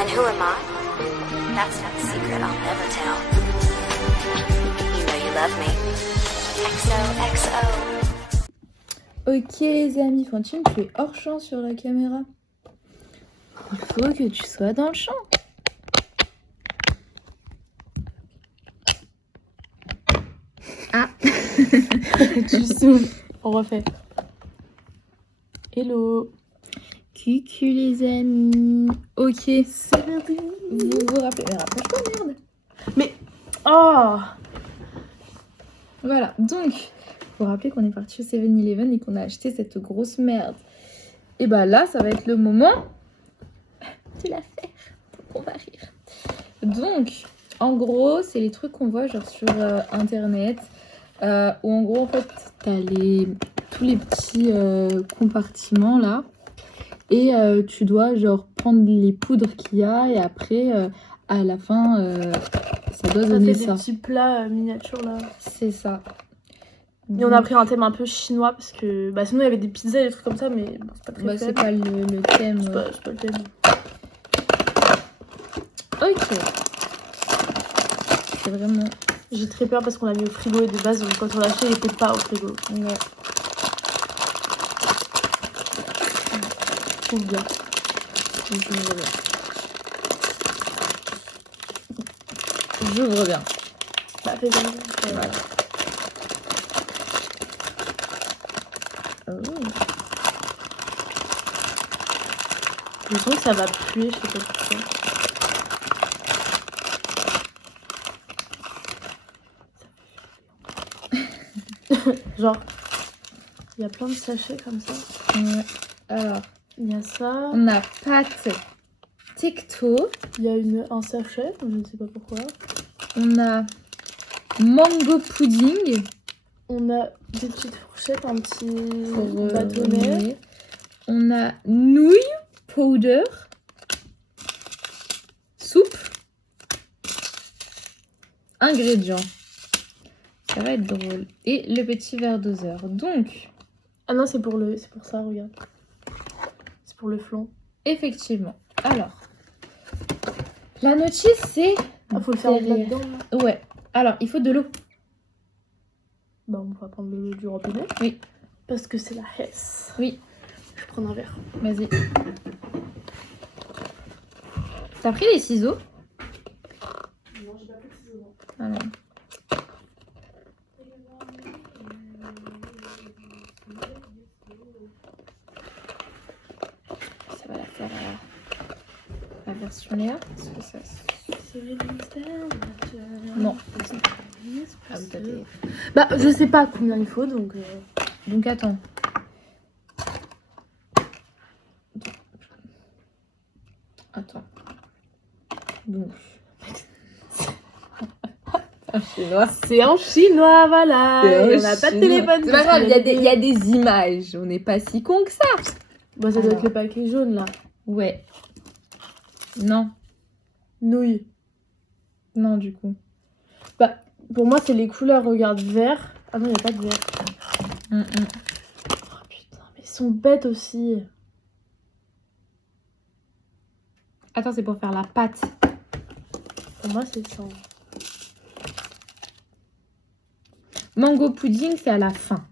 And who am I? That's not a secret I'll never tell. You know you love me. XOXO. Ok les amis, Fantine, tu es hors champ sur la caméra. Il faut que tu sois dans le champ. Ah. Tu zoomes. On refait. Hello. Coucou les amis. Ok. C'est lundi. Vous vous rappelez... Mais rapproche-toi, merde. Mais... Oh. Voilà, donc, faut rappeler qu'on est parti au 7-Eleven et qu'on a acheté cette grosse merde. Et bah là, ça va être le moment de la faire. On va rire. Donc, en gros, c'est les trucs qu'on voit genre sur internet. Où en gros, en fait, t'as tous les petits compartiments là. Et tu dois genre prendre les poudres qu'il y a et après, à la fin, ça doit donner ça. Ça fait des petits plats miniatures là. C'est ça. Et on a pris un thème un peu chinois parce que bah sinon il y avait des pizzas et des trucs comme ça mais bon, c'est pas très c'est pas le thème. C'est pas le thème. Ok. C'est vraiment... J'ai très peur parce qu'on l'a mis au frigo et de base quand on l'a acheté il était pas au frigo. Ouais. Je trouve bien. J'ouvre bien. J'ouvre bien. Bah fais bien. Voilà. Oh. Je sens que ça va puer, je sais pas pourquoi. Genre, il y a plein de sachets comme ça. Ouais. Alors, Il y a ça. on a pâte Tecto. Il y a un sachet, je ne sais pas pourquoi. On a mango pudding. On a des petites fourchettes, un petit Pour bâtonnet. on a nouilles powder. Soupe. Ingrédients. Ça va être drôle. Et le petit verre doseur. Donc, Ah non, c'est pour ça, regarde. C'est pour le flan. effectivement. Alors, la notice, c'est... Ah, faut le faire derrière. là-dedans. Là. Ouais. Alors, il faut de l'eau. Bah, on va prendre l'eau du robinet. Oui. Parce que c'est la Hesse. Oui. Je vais prendre un verre. Vas-y. T'as pris les ciseaux? Non, j'ai pas pris de ciseaux. Ah non. Ça va la faire la version Léa. Parce que ça... Non. Ah oui, t'as des... Bah, je sais pas combien il faut, donc... Donc attends. Attends. Donc. Un chinois. C'est en chinois, voilà. Et on n'a pas de téléphone. C'est pas grave, il y a des images. On n'est pas si con que ça. Bah, ça doit être le paquet jaune, là. Ouais. Non. Nouilles. Non, du coup. Bah, pour moi, c'est les couleurs. Regarde, vert. Ah non, il n'y a pas de vert. Oh putain, mais ils sont bêtes aussi. Attends, c'est pour faire la pâte. Pour moi, c'est ça. Mango pudding, c'est à la fin.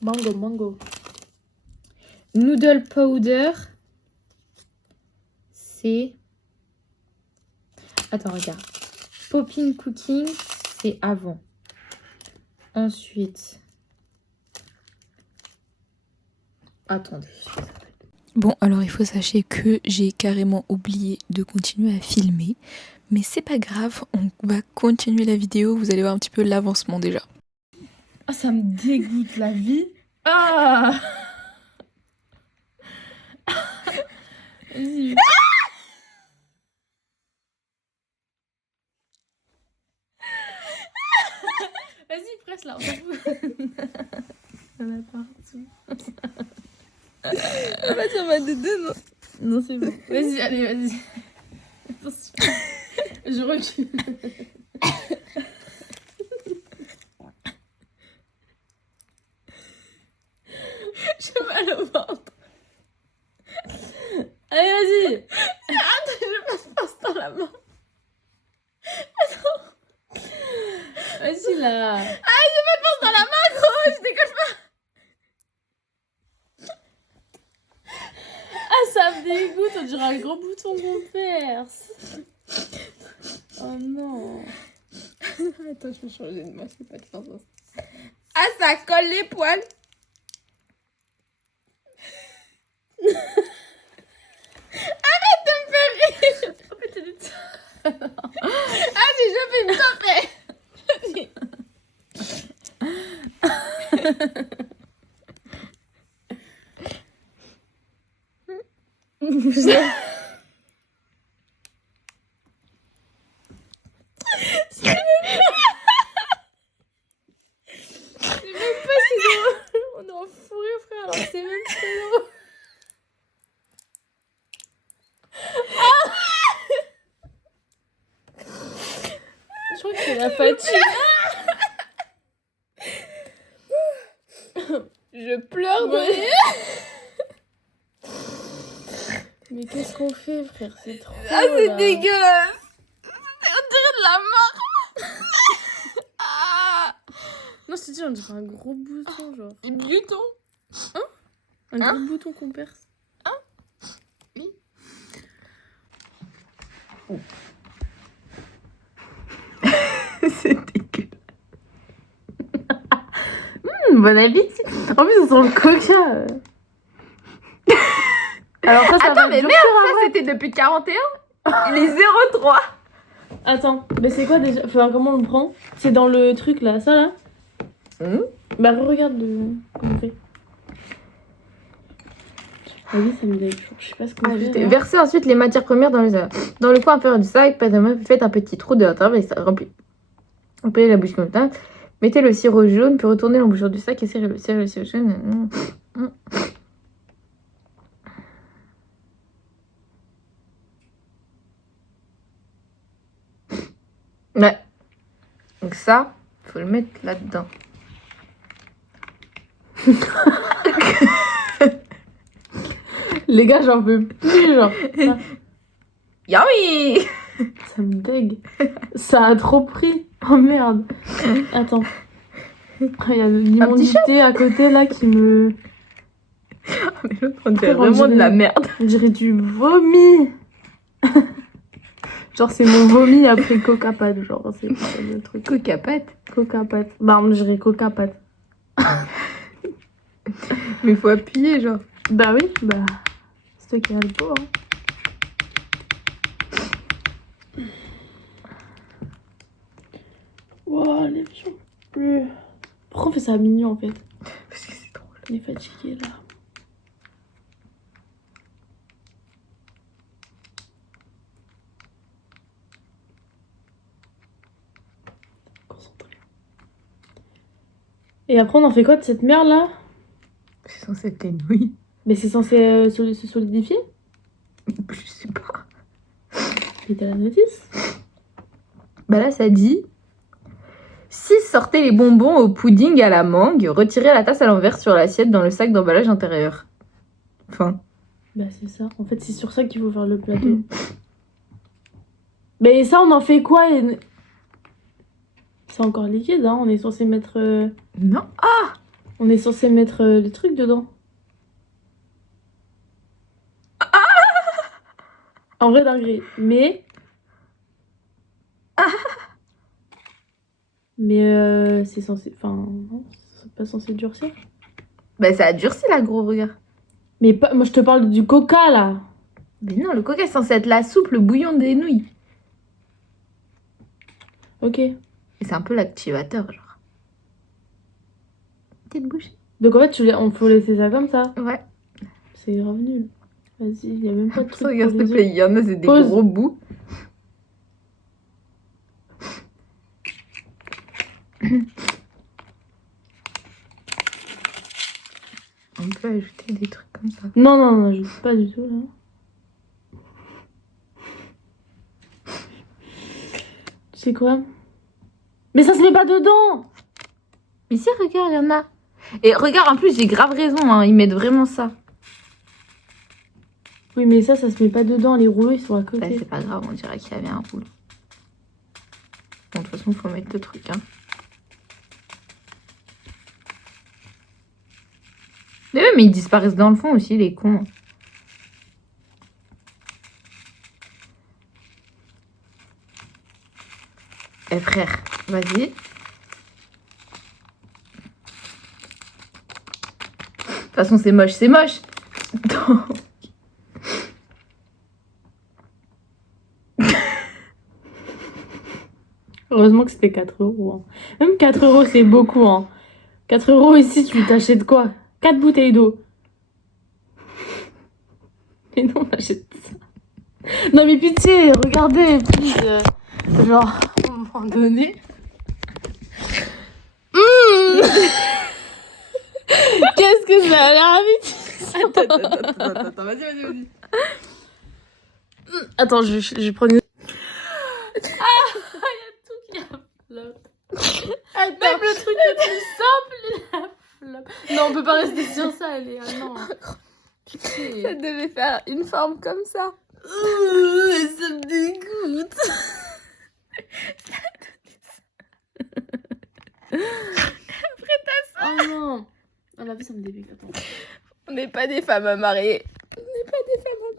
Mango. Noodle powder, c'est... Attends, regarde. Popping cooking, c'est avant. Ensuite... Attendez. Bon, alors il faut sachez que j'ai carrément oublié de continuer à filmer. Mais c'est pas grave, on va continuer la vidéo. Vous allez voir un petit peu l'avancement déjà. Ah, ça me dégoûte la vie. Ah. Vas-y. Vas-y, presse là, on s'en fout. Ça va partout. Ah bah ça m'a dédé, non? Non, c'est bon. Vas-y, allez, vas-y. Attention. Je recule. J'ai mal au ventre. Allez, vas-y. Attends, je passe là. Dans la main, gros, je décolle pas. Ah, ça me dégoûte, on dirait un gros bouton qu'on perce. Oh non. Attends, je peux changer de main, je peux pas te faire ça. Ah, ça colle les poils. Arrête de me faire rire. Oh, mais t'es du Ah, j'ai jamais vu ça faire. On est en fou rire, frère, alors c'est même pas drôle. Je crois que c'est la fatigue. Je pleure de rire. Mais qu'est-ce qu'on fait, frère? C'est trop. Ah, c'est là. dégueulasse. On dirait de la mort. Ah. Non, je te dis, on dirait un gros bouton, genre. Un bouton. Un Hein gros bouton qu'on perce. C'est dégueulasse. Bon appétit. En plus, on sent le coca. Alors ça Attends, va mais durcir, merde, hein. ça c'était depuis 41. Il est 0,3. Attends, mais c'est quoi déjà? Enfin, comment on le prend? C'est dans le truc là, ça là? Bah regarde comment on fait. Ah oui, ça me dit, je sais pas ce qu'on fait. là. Versez ensuite les matières premières dans le coin inférieur du sac. Faites un petit trou de l'intérieur et remplissez la bouche comme ça. Mettez le sirop jaune, puis retournez l'embouchure du sac et serrez le sirop jaune. Ouais. Donc ça, faut le mettre là-dedans. Les gars, j'en peux plus, genre. Yummy. Ça me dégue. Ça a trop pris. Oh merde. Attends. Ah, il y a de l'immondité à côté là qui me. Mais l'autre, on dirait Frère, on vraiment de dirait- la merde. On dirait du vomi. Genre, c'est mon vomi après coca pâte. Genre, c'est pas le truc. Coca pâte. Coca pâte. Bah, on dirait coca pâte. Mais faut appuyer, genre. Bah oui, bah. C'est toi qui as le pot, hein. Wow, les j'en peux plus. Pourquoi on fait ça mignon en fait? Parce que c'est drôle. On est fatigué là. Concentré. Et après, on en fait quoi de cette merde là? C'est censé être des nouilles. Mais c'est censé se solidifier? Je sais pas. Et t'as la notice? Bah là, ça dit 6. Sortez les bonbons au pudding à la mangue. Retirez la tasse à l'envers sur l'assiette dans le sac d'emballage intérieur. Enfin. Bah c'est ça. En fait, c'est sur ça qu'il faut faire le plateau. Mais ça, on en fait quoi? C'est encore liquide, hein? On est censé mettre... Non. On est censé mettre les trucs dedans. En vrai dinguerie. Mais... Mais c'est censé... Enfin, non, c'est pas censé durcir. Bah ça a durci là, gros, regarde. Mais pas... moi, je te parle du coca, là. Mais non, le coca est censé être la soupe, le bouillon des nouilles. Ok. Et c'est un peu l'activateur, genre. Petite bouche. Donc en fait, on faut laisser ça comme ça. Ouais. C'est grave nul. Vas-y, il y a même pas de truc Regarde, pour s'il te les plaît, il y en a, c'est des Pause. gros bouts. On peut ajouter des trucs comme ça. Non, non, non, je sais pas du tout là. Tu sais quoi? Mais ça se met pas dedans! Mais si, regarde, il y en a. Et regarde, en plus, j'ai grave raison, hein, ils mettent vraiment ça. Oui, mais ça se met pas dedans, les rouleaux ils sont à Bah, côté. c'est pas grave, on dirait qu'il y avait un rouleau. Bon, de toute façon, il faut mettre le truc, hein. Mais ouais, mais ils disparaissent dans le fond aussi, les cons. Eh frère, vas-y. De toute façon, c'est moche, c'est moche. Heureusement que c'était 4 euros. Hein. Même 4 euros, c'est beaucoup. Hein. 4 euros ici, tu t'achètes quoi? 4 bouteilles d'eau. Mais non, on achète ça. Non, mais pitié, regardez, please. Genre, à un moment donné. Qu'est-ce que ça a l'air vite? Attends, vas-y. Attends, je prends une. Ah, il y a tout qui a flop. Même le truc le plus simple, il a flop. Non, on peut pas rester sur ça, elle est. Ah non. Ça devait faire une forme comme ça. Ça me dégoûte. Oh non. Ah, la vie, ça me dégoûte. Attends. On n'est pas des femmes à marier.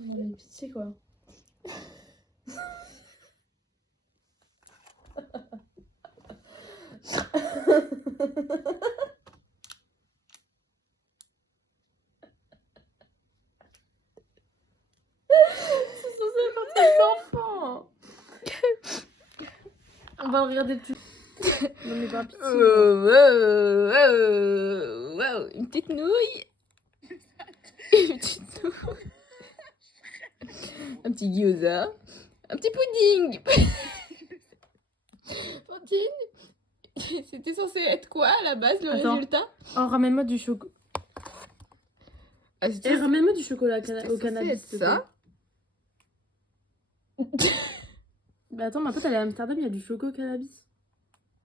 Non, mais pitié, quoi. C'est censé être un truc d'enfant. On va le regarder plus. Non, mais pas pitié. Une petite nouille. Un petit gyoza. Un petit pudding. Fantine, c'était censé être quoi à la base le Attends. résultat? Oh, ramène-moi du chocolat. Ah, Et ramène-moi du chocolat c'était au censé cannabis. être s'il te ça. plaît. Bah attends, ma pote elle est à Amsterdam, il y a du choco au cannabis.